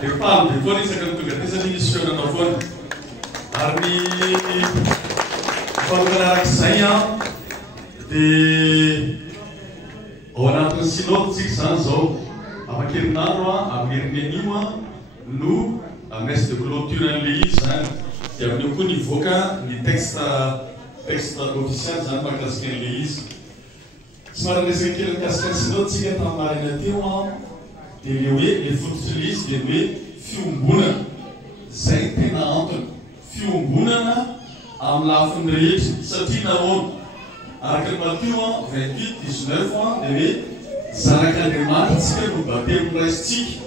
dia paly dia foana isaka ny tonga ty satria misy fiaonanao foana ary ny faharoana arak'izay a dia ao anatin'ny synode tsika zany zao afakerinandro a amin'ny herinan'io a no messe de clôture an'le izy zany dia amin'io koa nivoaka ny texte officiel zany mahakasika an'le izy somary resaka kely mikasika ny synode tsika tamin'ny marina teo a dia le hoe le fototra le izy dia hoe fiombonana zay tena antony fiombonana amin'ny lafiny rehetra satria nahoana araka ny Matthieu 28:19 dia hoe zanak'Andriamanitra tsika no batemo raisitsika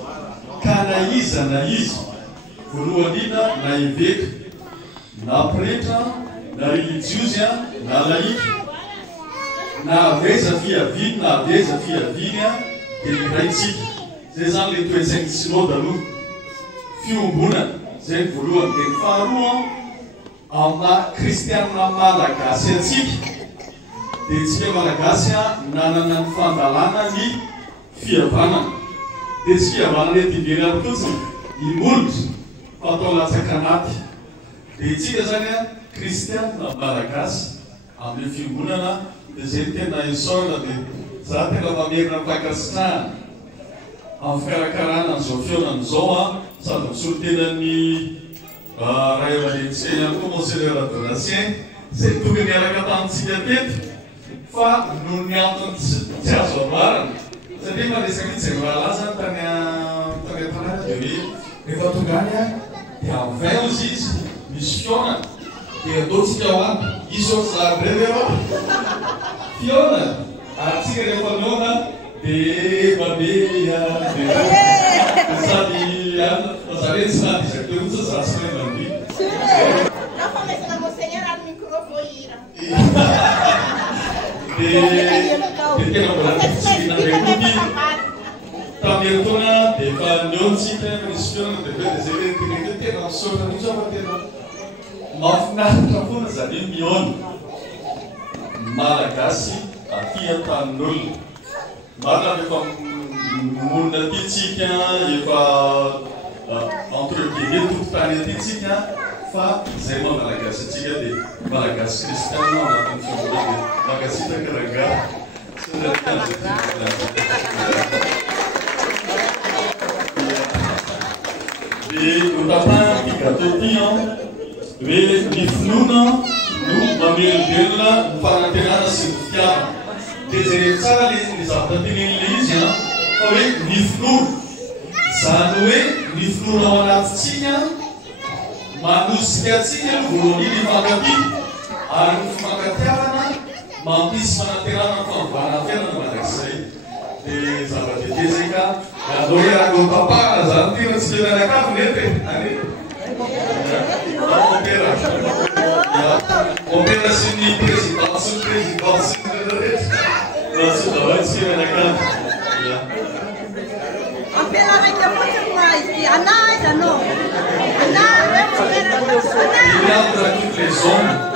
ka na iza voalohanyina na évêque na prêtre na religieuse na laïque na aveza fiaviny na aveza fiaviny dia iraitsika zay zany le toesain'ny synode aloha fiombonana zay ny voalohany dia ny faharoa amina kristianina malagasy atsika dia tsika malagasy nanana ny fandalana ny fihavanana dia tsy fihavanana eto ivelany fotsiny imolotra fatao latsaka anaty dia tsika zany kristianina malagasy amin'ny fiombonana dia zay tena isorana dia za tena mamerina ny fankasitrahana amin'ny fikarakarana n'izao fiaonan'izao sady misolo tenany ray valentsika ihany koa monseigneur Donatien zay tokony miaraka tamintsika teto fa noho ny antony tsy azo ambarana satria maresaka itsy zay rahalaza tany an-tanàna dia hoe rehefa tonga any dia avaio izy misy fiaonana dia ataontsika ho any izy ohatsy zabreveo fiaonana ary tsika rehefa miaona dia babea sady mazareny tsy nady izy teo mihitsy za tsy mahay mandihy dia tena mbola tsinandray tamin'ny herintaona dia efa neontsika misy fiaonana dia hoe dia zay hoe tena tena misaorana mihitsy fa tena mahafinaritra foana zany hoe miaona malagasy afian-tanin'olona marina efa monina atytsika efa entre guillemets tokotany atytsika fa zay maha malagasy atsika dia malagasy kristianina anatin'ny fiaonana dia makasita karangara dia notapahana ty gâteau ty hoe ny finoana no mamelombelona ny fanantenana sy ny fitiavana dia jerevy tsara le zavatra tenen'le izy fa hoe ny finoana zany hoe ny finoana ao anatitsika manosika atsika no voalohany ny fankaty ary ny fifankatiavana mampisy fanantenana ny famivana fiainana mandrakizay dia zava-dehibe zay ka adao hoe raha papa zany tena tsy leranakavo nety opera sy ny président sy ny présidence sy ny rehetra sy davahy tsy leranakavo Ampela raika fotsiny izy ana izy anao ana toutes les hommes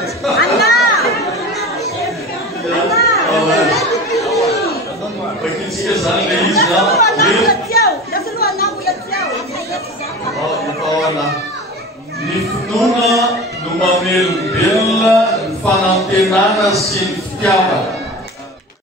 bakitsika zany le izy na ny finoana no mamelombelona ny fanantenana sy ny fitiavana